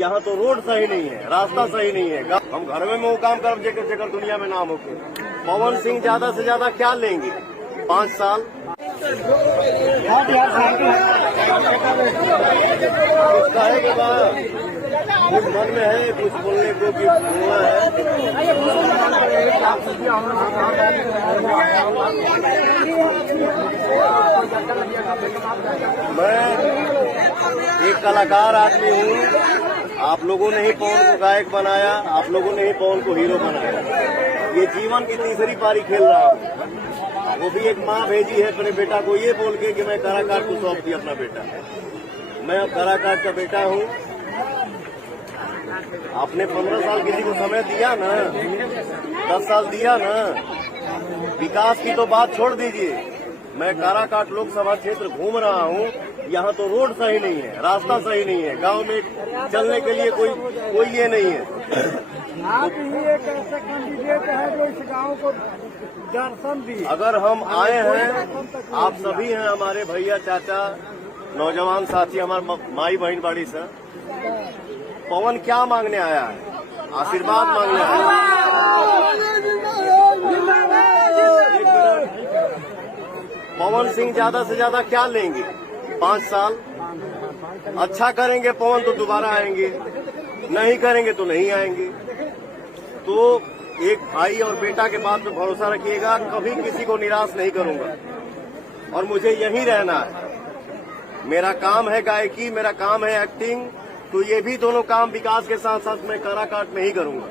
यहाँ तो रोड सही नहीं है, रास्ता सही नहीं है। हम घर में वो काम कर जेकर दुनिया में नाम होके। पवन सिंह ज्यादा से ज्यादा क्या लेंगे? 5 साल। कुछ मन में है, कुछ बोलने को कि बोलना है। मैं एक कलाकार आदमी हूँ। आप लोगों ने ही पवन को गायक बनाया, आप लोगों ने ही पवन को हीरो बनाया। ये जीवन की तीसरी पारी खेल रहा हूँ। वो भी एक माँ भेजी है अपने बेटा को ये बोल के कि मैं कलाकार को सौंप दिया अपना बेटा। मैं कलाकार का बेटा हूँ। आपने 15 साल किसी को समय दिया ना, 10 साल दिया ना। विकास की तो बात छोड़ दीजिए। मैं काराकाट लोकसभा क्षेत्र घूम रहा हूँ। यहाँ तो रोड सही नहीं है, रास्ता सही नहीं है। गांव में चलने के लिए कोई ये नहीं है। आप ही एक ऐसे कैंडिडेट है जो इस गांव को दर्शन दिए। अगर हम आए हैं, आप सभी हैं हमारे भैया, चाचा, नौजवान साथी, हमारे माई बहन बाड़ी सर। पवन क्या मांगने आया है? आशीर्वाद मांगने आया है। पवन सिंह ज्यादा से ज्यादा क्या लेंगे? 5 साल। अच्छा करेंगे पवन तो दोबारा आएंगे, नहीं करेंगे तो नहीं आएंगे। तो एक भाई और बेटा के बात पे भरोसा रखिएगा, कभी किसी को निराश नहीं करूंगा। और मुझे यहीं रहना है। मेरा काम है गायकी, मेरा काम है एक्टिंग, तो ये भी दोनों काम विकास के साथ साथ मैं काराकाट में ही करूंगा।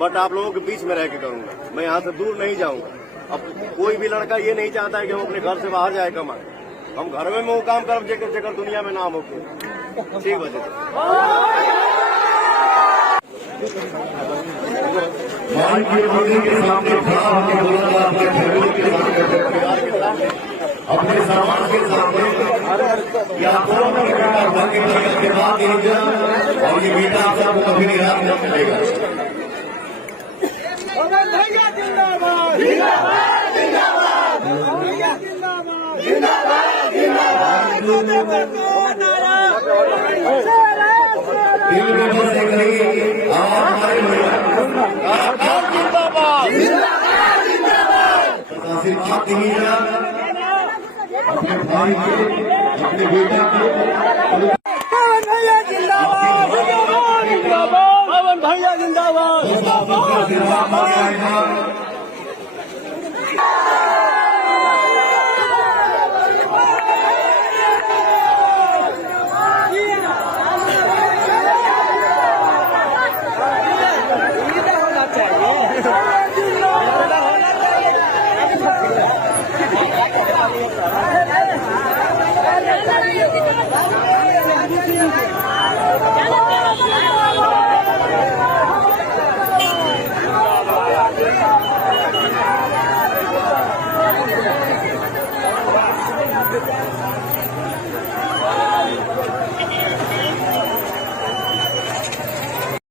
बट आप लोगों के बीच में रह के करूंगा। मैं यहाँ से दूर नहीं जाऊंगा। अब कोई भी लड़का ये नहीं चाहता है कि हम अपने घर से बाहर जाए कमाए। हम घर में वो काम कर जेकर दुनिया में नाम होके। ठीक वजह अपने समाज के सामने या और ये बेटा आपको कभी निराश नहीं करेगा। अपने भाई के, अपने बेटा के पवन भैया जिंदाबाद, पवन भैया जिंदाबाद।